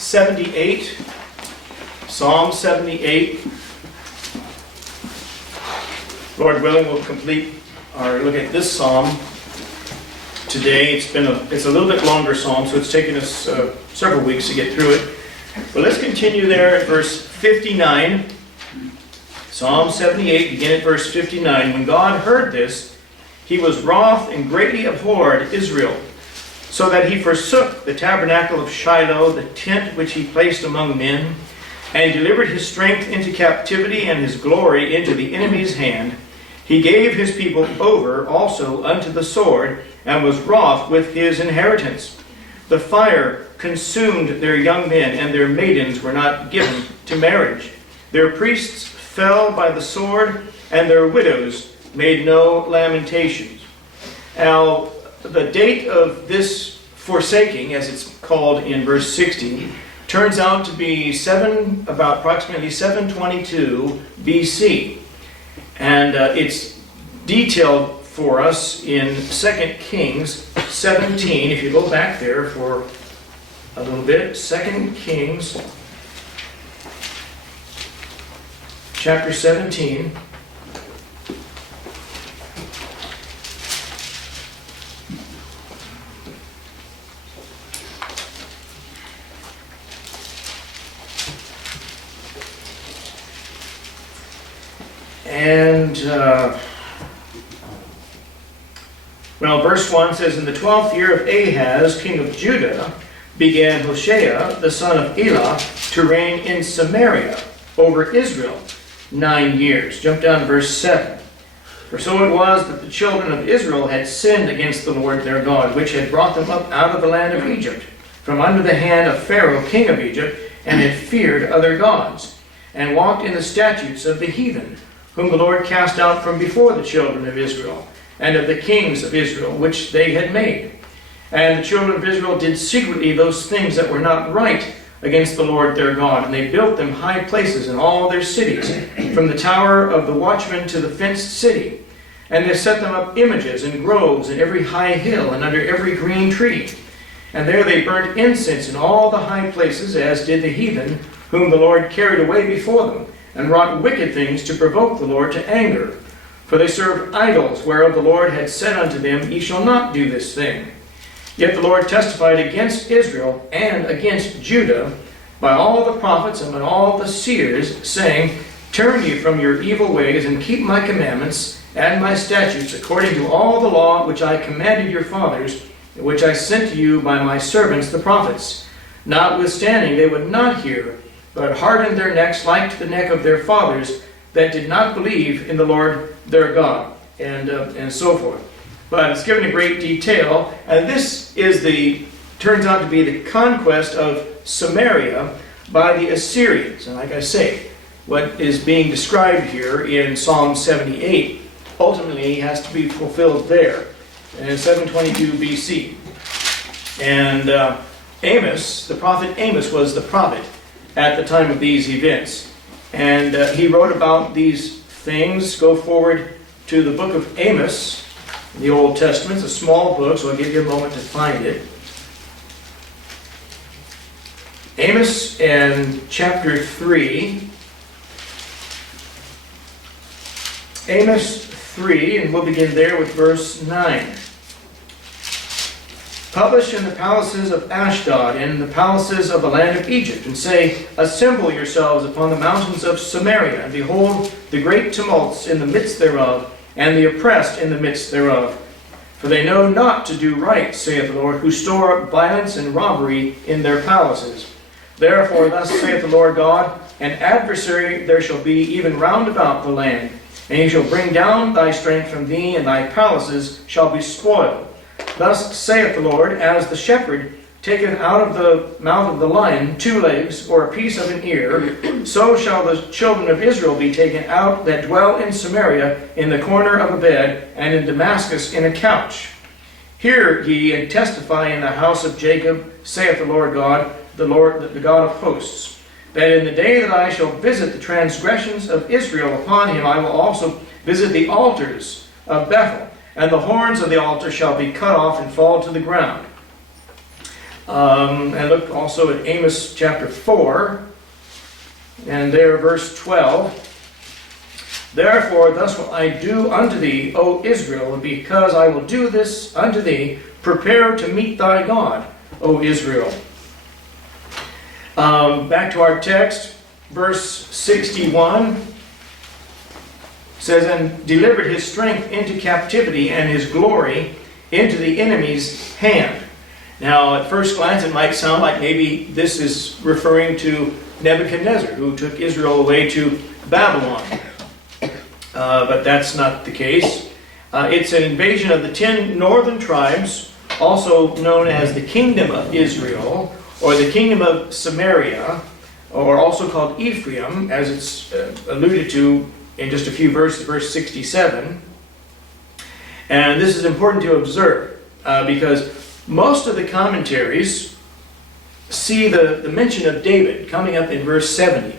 78. Psalm 78. Lord willing, we'll complete our look at this psalm today. It's a little bit longer psalm, so it's taken us several weeks to get through it. But let's continue there at verse 59. Psalm 78, begin at verse 59. When God heard this, he was wroth and greatly abhorred Israel, so that he forsook the tabernacle of Shiloh, the tent which he placed among men, and delivered his strength into captivity and his glory into the enemy's hand. He gave his people over also unto the sword, and was wroth with his inheritance. The fire consumed their young men, and their maidens were not given to marriage. Their priests fell by the sword, and their widows made no lamentations. Now, the date of this forsaking, as it's called in verse 60, turns out to be about approximately 722 BC. And it's detailed for us in 2 Kings 17. If you go back there for a little bit, 2 Kings chapter 17. And, verse 1 says, In the 12th year of Ahaz, king of Judah, began Hoshea, the son of Elah, to reign in Samaria over Israel 9 years. Jump down to verse 7. For so it was that the children of Israel had sinned against the Lord their God, which had brought them up out of the land of Egypt, from under the hand of Pharaoh, king of Egypt, and had feared other gods, and walked in the statutes of the heathen, whom the Lord cast out from before the children of Israel, and of the kings of Israel, which they had made. And the children of Israel did secretly those things that were not right against the Lord their God, and they built them high places in all their cities, from the tower of the watchman to the fenced city. And they set them up images and groves in every high hill and under every green tree. And there they burnt incense in all the high places, as did the heathen, whom the Lord carried away before them, and wrought wicked things to provoke the Lord to anger. For they served idols, whereof the Lord had said unto them, Ye shall not do this thing. Yet the Lord testified against Israel and against Judah by all the prophets and by all the seers, saying, Turn ye from your evil ways, and keep my commandments and my statutes, according to all the law which I commanded your fathers, which I sent to you by my servants the prophets. Notwithstanding they would not hear, but hardened their necks like to the neck of their fathers, that did not believe in the Lord their God, and so forth. But it's given in great detail, and this turns out to be the conquest of Samaria by the Assyrians. And like I say, what is being described here in Psalm 78 ultimately has to be fulfilled there in 722 BC. And Amos, the prophet Amos, was the prophet at the time of these events. And he wrote about these things. Go forward to the book of Amos, in the Old Testament. It's a small book, so I'll give you a moment to find it. Amos and chapter 3. Amos 3, and we'll begin there with verse 9. Publish in the palaces of Ashdod and in the palaces of the land of Egypt, and say, Assemble yourselves upon the mountains of Samaria, and behold the great tumults in the midst thereof, and the oppressed in the midst thereof. For they know not to do right, saith the Lord, who store up violence and robbery in their palaces. Therefore thus saith the Lord God, An adversary there shall be even round about the land, and he shall bring down thy strength from thee, and thy palaces shall be spoiled. Thus saith the Lord, As the shepherd taketh out of the mouth of the lion 2 legs, or a piece of an ear, so shall the children of Israel be taken out that dwell in Samaria in the corner of a bed, and in Damascus in a couch. Hear ye and testify in the house of Jacob, saith the Lord God, the God of hosts, that in the day that I shall visit the transgressions of Israel upon him, I will also visit the altars of Bethel, and the horns of the altar shall be cut off and fall to the ground. And look also at Amos chapter 4, and there verse 12. Therefore thus will I do unto thee, O Israel, because I will do this unto thee, prepare to meet thy God, O Israel. Back to our text, verse 61 says, and delivered his strength into captivity and his glory into the enemy's hand. Now, at first glance, it might sound like maybe this is referring to Nebuchadnezzar, who took Israel away to Babylon. But that's not the case. It's an invasion of the 10 northern tribes, also known as the Kingdom of Israel, or the Kingdom of Samaria, or also called Ephraim, as it's alluded to in just a few verses, verse 67. And this is important to observe, because most of the commentaries see the mention of David coming up in verse 70.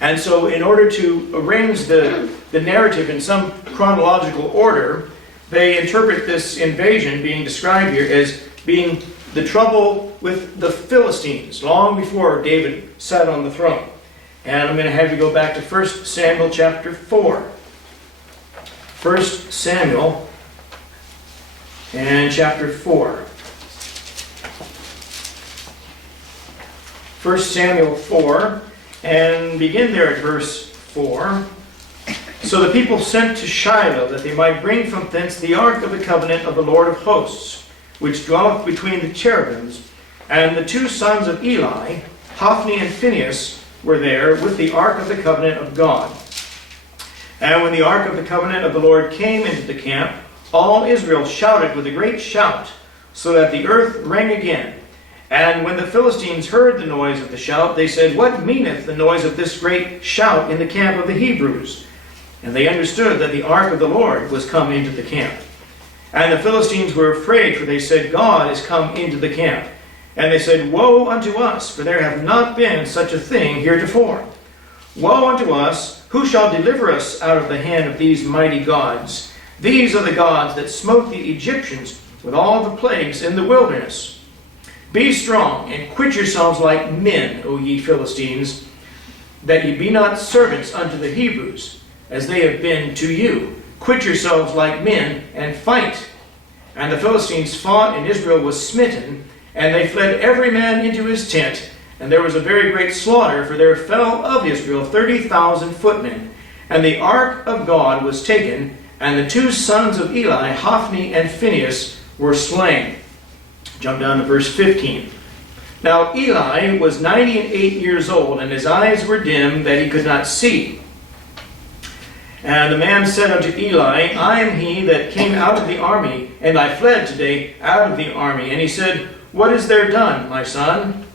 And so in order to arrange the narrative in some chronological order, they interpret this invasion being described here as being the trouble with the Philistines, long before David sat on the throne. And I'm going to have you go back to 1 Samuel chapter 4. 1 Samuel and chapter 4. 1 Samuel 4, and begin there at verse 4. So the people sent to Shiloh, that they might bring from thence the ark of the covenant of the Lord of hosts, which dwelleth between the cherubims. And the 2 sons of Eli, Hophni and Phinehas, were there with the ark of the covenant of God. And when the ark of the covenant of the Lord came into the camp, all Israel shouted with a great shout, so that the earth rang again. And when the Philistines heard the noise of the shout, they said, What meaneth the noise of this great shout in the camp of the Hebrews? And they understood that the ark of the Lord was come into the camp. And the Philistines were afraid, for they said, God is come into the camp. And they said, Woe unto us, for there hath not been such a thing heretofore. Woe unto us, who shall deliver us out of the hand of these mighty gods? These are the gods that smote the Egyptians with all the plagues in the wilderness. Be strong, and quit yourselves like men, O ye Philistines, that ye be not servants unto the Hebrews, as they have been to you. Quit yourselves like men, and fight. And the Philistines fought, and Israel was smitten, and they fled every man into his tent. And there was a very great slaughter, for there fell of Israel 30,000 footmen. And the ark of God was taken, and the 2 sons of Eli, Hophni and Phinehas, were slain. Jump down to verse 15. Now Eli was 98 years old, and his eyes were dim, that he could not see. And the man said unto Eli, I am he that came out of the army, and I fled today out of the army. And he said, What is there done, my son?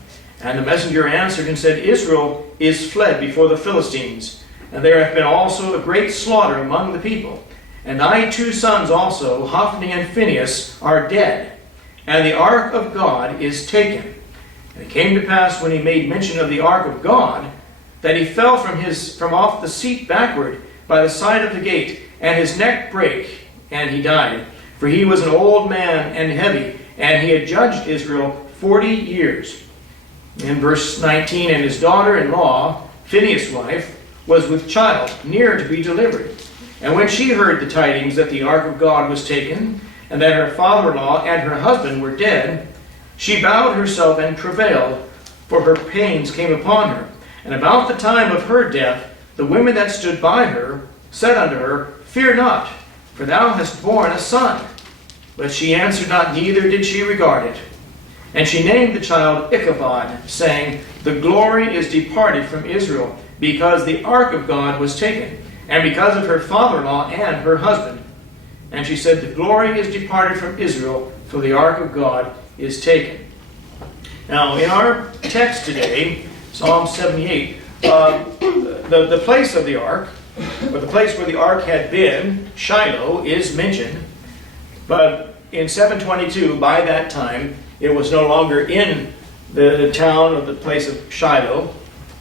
And the messenger answered and said, Israel is fled before the Philistines, and there hath been also a great slaughter among the people. And thy 2 sons also, Hophni and Phinehas, are dead, and the ark of God is taken. And it came to pass, when he made mention of the ark of God, that he fell from off the seat backward by the side of the gate, and his neck brake, and he died. For he was an old man and heavy, and he had judged Israel 40 years. In verse 19, and his daughter-in-law, Phinehas' wife, was with child, near to be delivered. And when she heard the tidings that the ark of God was taken, and that her father-in-law and her husband were dead, she bowed herself and travailed, for her pains came upon her. And about the time of her death, the women that stood by her said unto her, Fear not, for thou hast borne a son. But she answered not, neither did she regard it. And she named the child Ichabod, saying, The glory is departed from Israel, because the ark of God was taken, and because of her father-in-law and her husband. And she said, The glory is departed from Israel, for the ark of God is taken. Now, in our text today, Psalm 78, the place of the ark, or the place where the ark had been, Shiloh, is mentioned. But in 722, by that time, it was no longer in the town or the place of Shiloh,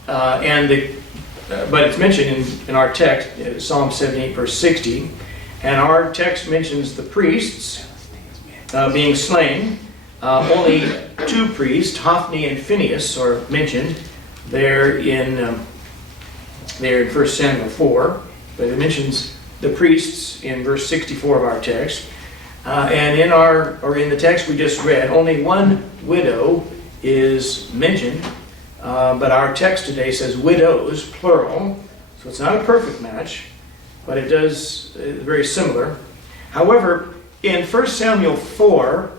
but it's mentioned in our text, Psalm 78, verse 60. And our text mentions the priests being slain Only two priests, Hophni and Phinehas, are mentioned there in 1 Samuel 4, but it mentions the priests in verse 64 of our text. And in the text we just read, only one widow is mentioned, but our text today says widows, plural, so it's not a perfect match, but it does very similar. However, in 1 Samuel 4,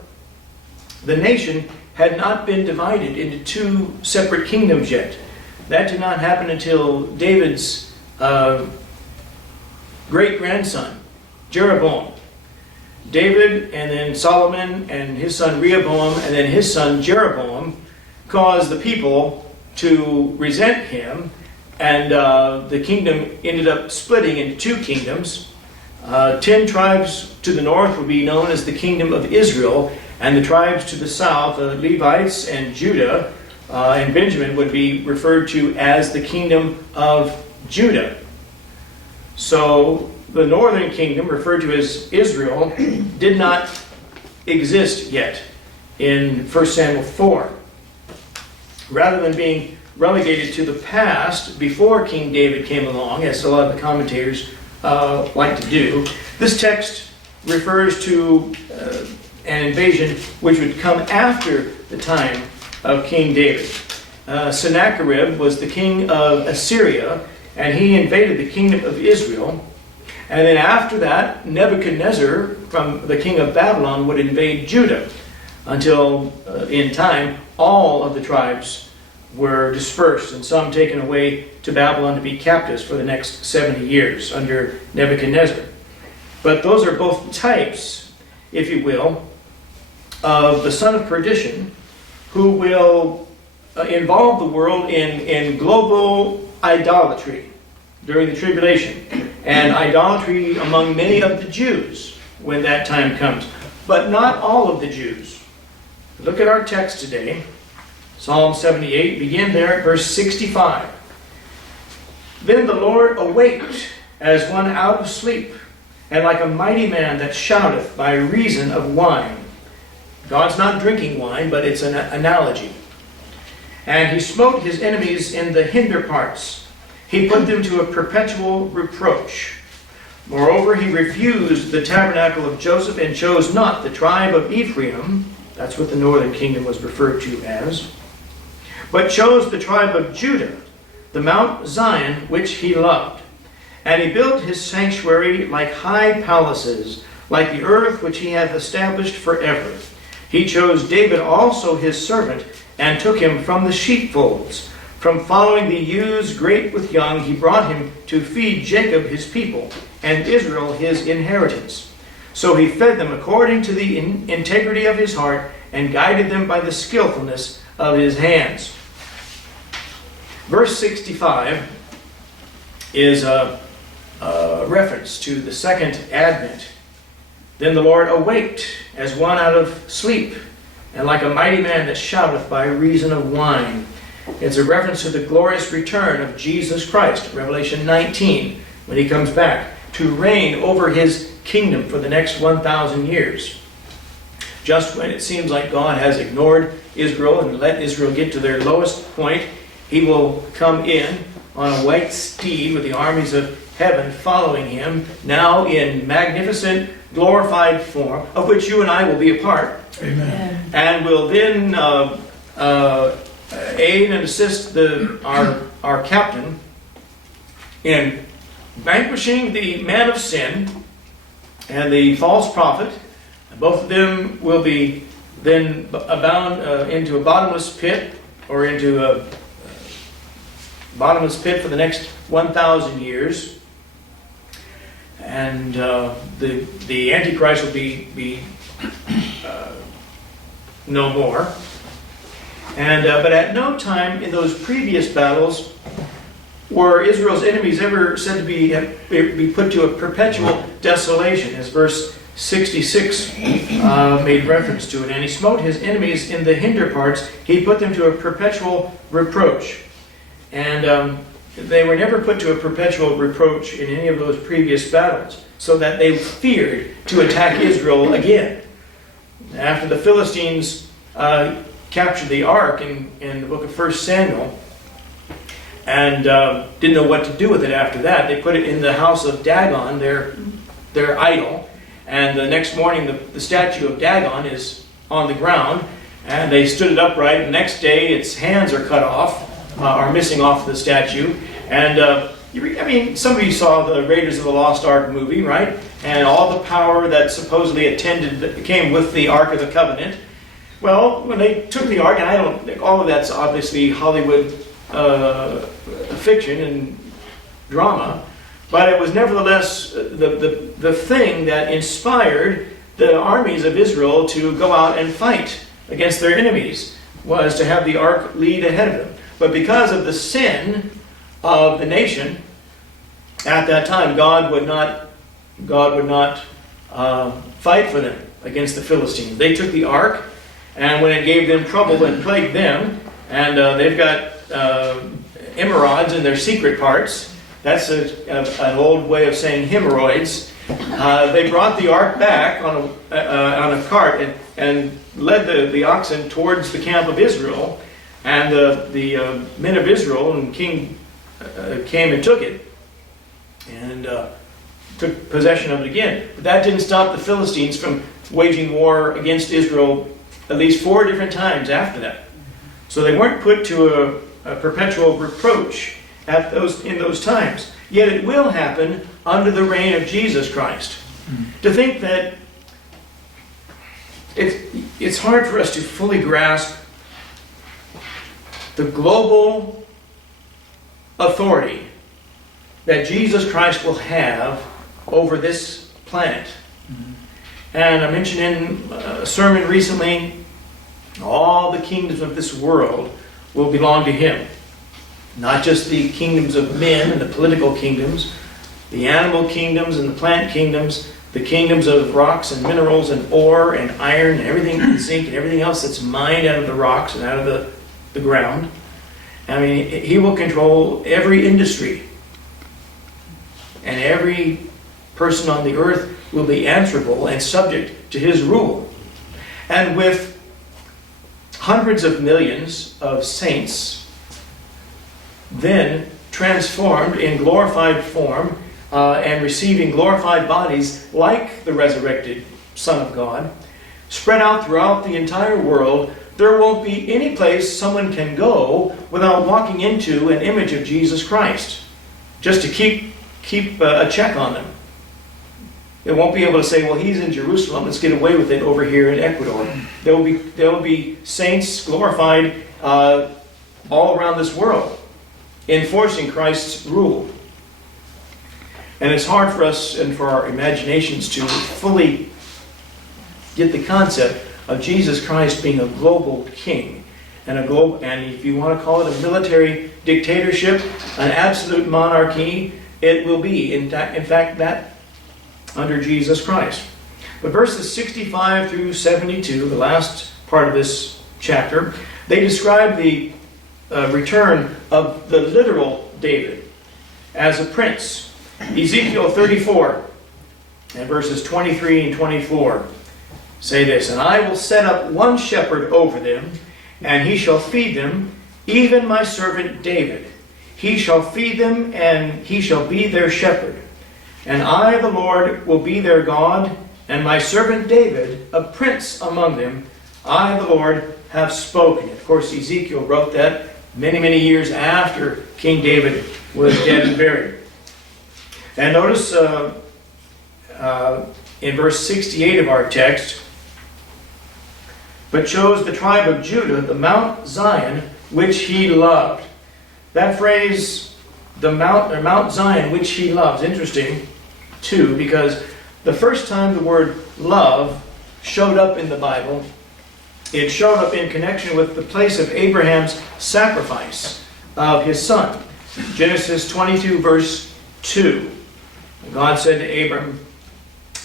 the nation had not been divided into two separate kingdoms yet. That did not happen until David's great-grandson, Jeroboam. David and then Solomon and his son Rehoboam and then his son Jeroboam caused the people to resent him, and the kingdom ended up splitting into two kingdoms. 10 tribes to the north would be known as the kingdom of Israel, and the tribes to the south, the Levites and Judah and Benjamin, would be referred to as the kingdom of Judah. So the northern kingdom, referred to as Israel, did not exist yet in 1 Samuel 4. Rather than being relegated to the past before King David came along, as a lot of the commentators like to do, this text refers to an invasion which would come after the time of King David. Sennacherib was the king of Assyria, and he invaded the kingdom of Israel. And then after that, Nebuchadnezzar, from the king of Babylon, would invade Judah, until in time all of the tribes were dispersed and some taken away to Babylon to be captives for the next 70 years under Nebuchadnezzar. But those are both types, if you will, of the son of perdition, who will involve the world in global idolatry during the tribulation, and idolatry among many of the Jews when that time comes, but not all of the Jews. Look at our text today, Psalm 78, begin there at verse 65. Then the Lord awaked as one out of sleep, and like a mighty man that shouteth by reason of wine. God's not drinking wine, but it's an analogy. And he smote his enemies in the hinder parts. He put them to a perpetual reproach. Moreover, he refused the tabernacle of Joseph and chose not the tribe of Ephraim. That's what the northern kingdom was referred to as. But chose the tribe of Judah, the Mount Zion, which he loved. And he built his sanctuary like high palaces, like the earth which he hath established forever. He chose David also his servant, and took him from the sheepfolds. From following the ewes great with young, he brought him to feed Jacob his people, and Israel his inheritance. So he fed them according to the integrity of his heart, and guided them by the skillfulness of his hands. Verse 65 is a reference to the second advent. Then the Lord awaked as one out of sleep, and like a mighty man that shouteth by reason of wine. It's a reference to the glorious return of Jesus Christ, Revelation 19, when he comes back to reign over his kingdom for the next 1,000 years. Just when it seems like God has ignored Israel and let Israel get to their lowest point, he will come in on a white steed with the armies of heaven following him, now in magnificent, glorified form, of which you and I will be a part. Amen. And will then aid and assist our captain in vanquishing the man of sin and the false prophet. Both of them will be then bound into a bottomless pit, or into a bottomless pit for the next 1,000 years. And the Antichrist will be no more. And but at no time in those previous battles were Israel's enemies ever said to be put to a perpetual desolation, as verse 66 made reference to it. And he smote his enemies in the hinder parts. He put them to a perpetual reproach. And they were never put to a perpetual reproach in any of those previous battles, so that they feared to attack Israel again. After the Philistines captured the ark in the book of 1 Samuel and didn't know what to do with it after that. They put it in the house of Dagon, their idol, and the next morning the statue of Dagon is on the ground, and they stood it upright. The next day its hands are cut off, are missing off the statue, and some of you saw the Raiders of the Lost Ark movie, right? And all the power that supposedly came with the Ark of the Covenant. Well, when they took the Ark, and I don't think all of that's obviously Hollywood fiction and drama, but it was nevertheless the thing that inspired the armies of Israel to go out and fight against their enemies, was to have the Ark lead ahead of them. But because of the sin of the nation at that time, God would not fight for them against the Philistines. They took the ark, and when it gave them trouble and plagued them, and they've got emerods in their secret parts. That's an old way of saying hemorrhoids. They brought the ark back on a cart and led the oxen towards the camp of Israel, and the men of Israel and king came and took it and took possession of it again. But that didn't stop the Philistines from waging war against Israel at least 4 different times after that. So they weren't put to a perpetual reproach in those times. Yet it will happen under the reign of Jesus Christ. To think that it's hard for us to fully grasp the global authority that Jesus Christ will have over this planet. And I mentioned in a sermon recently, all the kingdoms of this world will belong to Him. Not just the kingdoms of men and the political kingdoms, the animal kingdoms and the plant kingdoms, the kingdoms of rocks and minerals and ore and iron and everything, and zinc and everything else that's mined out of the rocks and out of the ground. I mean, He will control every industry. And every person on the earth will be answerable and subject to His rule. And with hundreds of millions of saints then transformed in glorified form and receiving glorified bodies like the resurrected Son of God, spread out throughout the entire world, there won't be any place someone can go without walking into an image of Jesus Christ, just to keep a check on them. They won't be able to say, well, He's in Jerusalem, let's get away with it over here in Ecuador. There will be saints glorified all around this world, enforcing Christ's rule. And it's hard for us and for our imaginations to fully get the concept of Jesus Christ being a global king and if you want to call it a military dictatorship, an absolute monarchy, it will be in fact that under Jesus Christ. But verses 65 through 72, the last part of this chapter, they describe the return of the literal David as a prince. Ezekiel 34 and verses 23 and 24 say this, "And I will set up one shepherd over them, and he shall feed them, even my servant David. He shall feed them, and he shall be their shepherd. And I, the Lord, will be their God, and my servant David, a prince among them. I, the Lord, have spoken." Of course, Ezekiel wrote that many, many years after King David was dead and buried. And notice in verse 68 of our text, "But chose the tribe of Judah, the Mount Zion, which He loved." That phrase, the Mount Zion, which He loves, interesting too, because the first time the word love showed up in the Bible, it showed up in connection with the place of Abraham's sacrifice of his son. Genesis 22 verse 2. God said to Abram,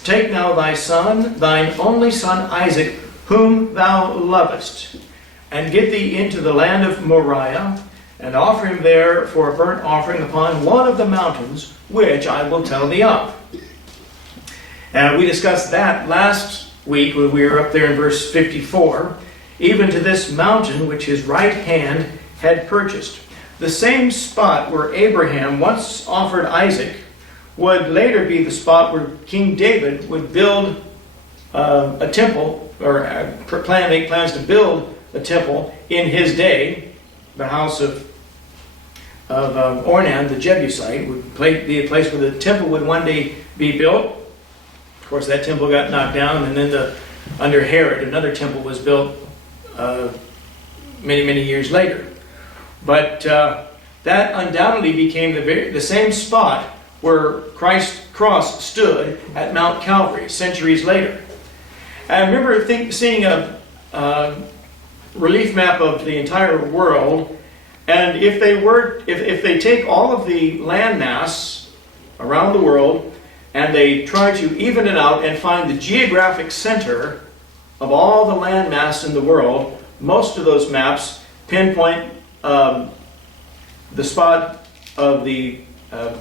"Take now thy son, thine only son Isaac, whom thou lovest, and get thee into the land of Moriah, and offer him there for a burnt offering upon one of the mountains, which I will tell thee of." And we discussed that last week when we were up there in verse 54. even to this mountain which his right hand had purchased. The same spot where Abraham once offered Isaac would later be the spot where King David would build a temple, or make plans to build a temple in his day. The house of Ornan, the Jebusite, would be a place where the temple would one day be built. Of course, that temple got knocked down, and then under Herod, another temple was built many, many years later. But that undoubtedly became the same spot where Christ's cross stood at Mount Calvary centuries later. I remember seeing a relief map of the entire world, and if they take all of the landmass around the world and they try to even it out and find the geographic center of all the landmass in the world, most of those maps pinpoint the spot of the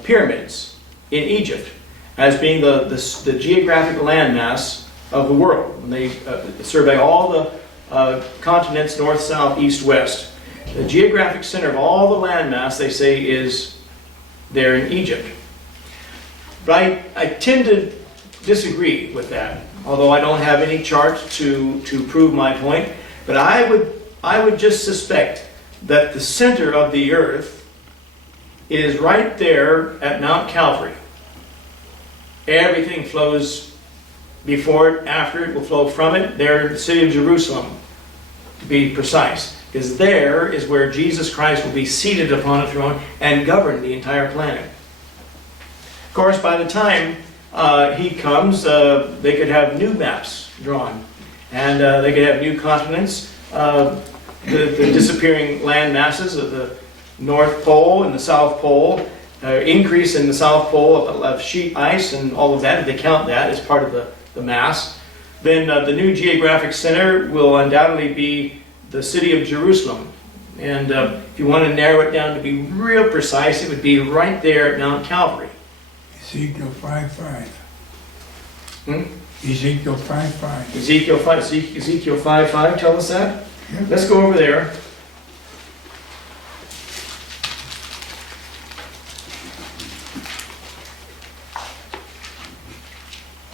pyramids in Egypt as being the geographic landmass of the world. And they survey all the continents, north, south, east, west. The geographic center of all the landmass, they say, is there in Egypt. But I tend to disagree with that, although I don't have any charts to prove my point. But I would just suspect that the center of the earth is right there at Mount Calvary. Everything flows before it, after it, will flow from it. There, the city of Jerusalem, to be precise. Because there is where Jesus Christ will be seated upon a throne and govern the entire planet. Of course, by the time he comes, they could have new maps drawn. And they could have new continents. The disappearing land masses of the North Pole and the South Pole, increase in the South Pole of sheet ice and all of that, if they count that as part of the mass. Then the new geographic center will undoubtedly be the city of Jerusalem. And if you want to narrow it down to be real precise, it would be right there at Mount Calvary. Ezekiel 5:5. Ezekiel 5:5. Ezekiel 5:5, tell us that? Yep. Let's go over there.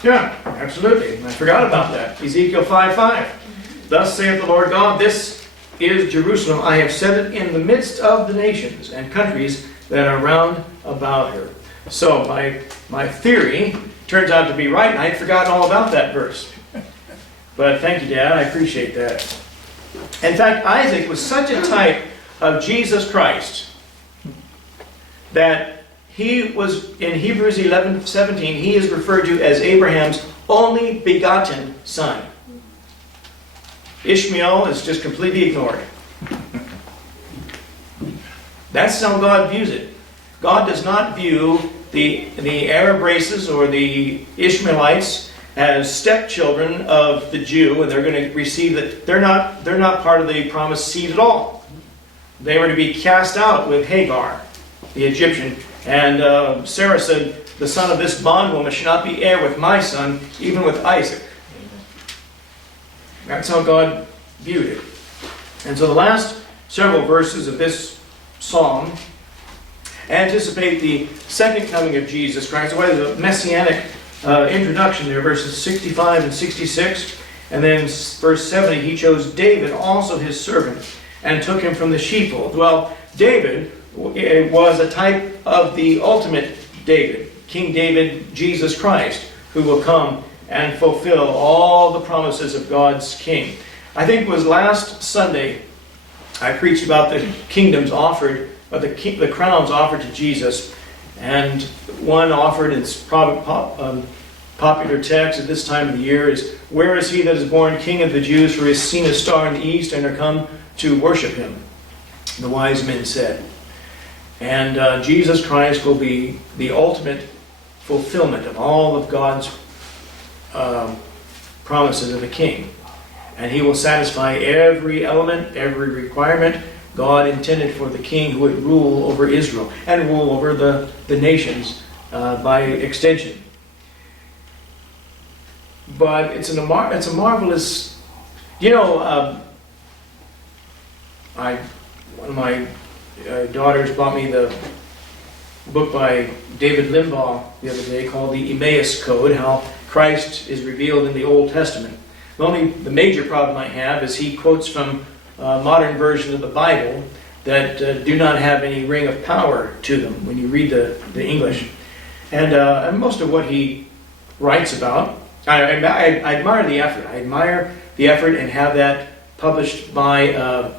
Yeah, absolutely. I forgot about that. Ezekiel 5:5. Thus saith the Lord God, this is Jerusalem. I have set it in the midst of the nations and countries that are round about her. So my theory turns out to be right, and I had forgotten all about that verse. But thank you, Dad. I appreciate that. In fact, Isaac was such a type of Jesus Christ that he was, in Hebrews 11:17, he is referred to as Abraham's only begotten son. Ishmael is just completely ignored. That's how God views it. God does not view the Arab races or the Ishmaelites as stepchildren of the Jew, and they're going to receive that. They're not part of the promised seed at all. They were to be cast out with Hagar, the Egyptian. And Sarah said, the son of this bondwoman should not be heir with my son, even with Isaac. That's how God viewed it. And so the last several verses of this psalm anticipate the second coming of Jesus Christ. Well, there's a messianic introduction there, verses 65 and 66. And then verse 70, he chose David, also his servant, and took him from the sheepfold. Well, David was a type of the ultimate David, King David, Jesus Christ, who will come and fulfill all the promises of God's king. I think it was last Sunday I preached about the kingdoms offered, the crowns offered to Jesus. And one offered, in popular text at this time of the year, is, where is he that is born King of the Jews, for he has seen a star in the east and are come to worship him? The wise men said. And Jesus Christ will be the ultimate fulfillment of all of God's promises of a king. And he will satisfy every element, every requirement God intended for the king who would rule over Israel and rule over the nations by extension. But it's a marvelous... One of my daughters bought me the book by David Limbaugh the other day called The Emmaus Code, how Christ is revealed in the Old Testament. The major problem I have is he quotes from modern versions of the Bible that do not have any ring of power to them when you read the English. And most of what he writes about, I admire the effort. I admire the effort and have that published by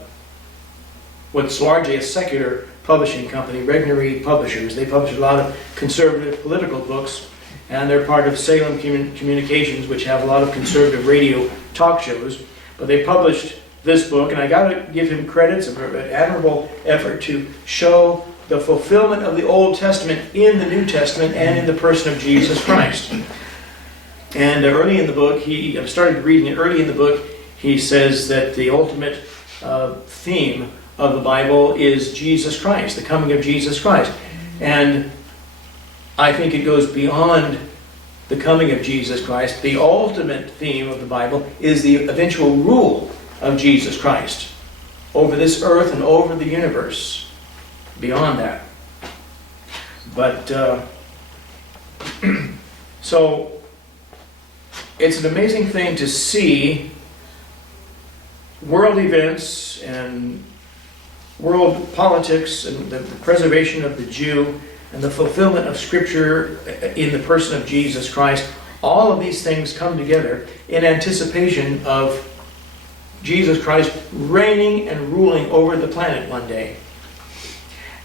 what's largely a secular publishing company, Regnery Publishers. They publish a lot of conservative political books, and they're part of Salem Communications, which have a lot of conservative radio talk shows. But they published this book, and I got to give him credits of an admirable effort to show the fulfillment of the Old Testament in the New Testament and in the person of Jesus Christ. And early in the book, I started reading it early in the book, he says that the ultimate theme of the Bible is Jesus Christ, the coming of Jesus Christ. And I think it goes beyond the coming of Jesus Christ. The ultimate theme of the Bible is the eventual rule of Jesus Christ over this earth and over the universe. Beyond that. But, so, it's an amazing thing to see world events and world politics and the preservation of the Jew and the fulfillment of Scripture in the person of Jesus Christ. All of these things come together in anticipation of Jesus Christ reigning and ruling over the planet one day.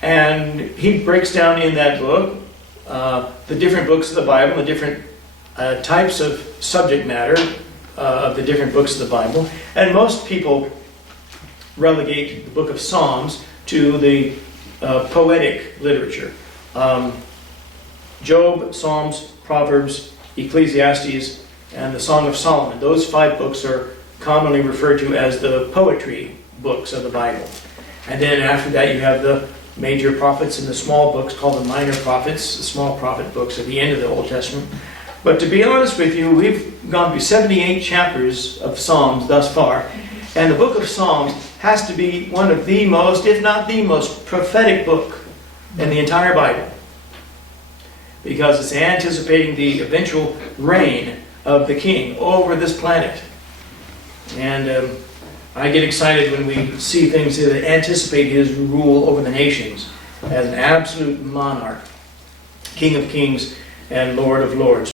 And he breaks down in that book the different books of the Bible, the different types of subject matter of the different books of the Bible. And most people relegate the book of Psalms to the poetic literature. Job, Psalms, Proverbs, Ecclesiastes, and the Song of Solomon. Those 5 books are commonly referred to as the poetry books of the Bible. And then after that you have the major prophets and the small books called the minor prophets, the small prophet books at the end of the Old Testament. But to be honest with you, we've gone through 78 chapters of Psalms thus far, and the book of Psalms has to be one of the most, if not the most, prophetic book in the entire Bible, because it's anticipating the eventual reign of the King over this planet. And I get excited when we see things that anticipate his rule over the nations as an absolute monarch, King of kings and Lord of lords.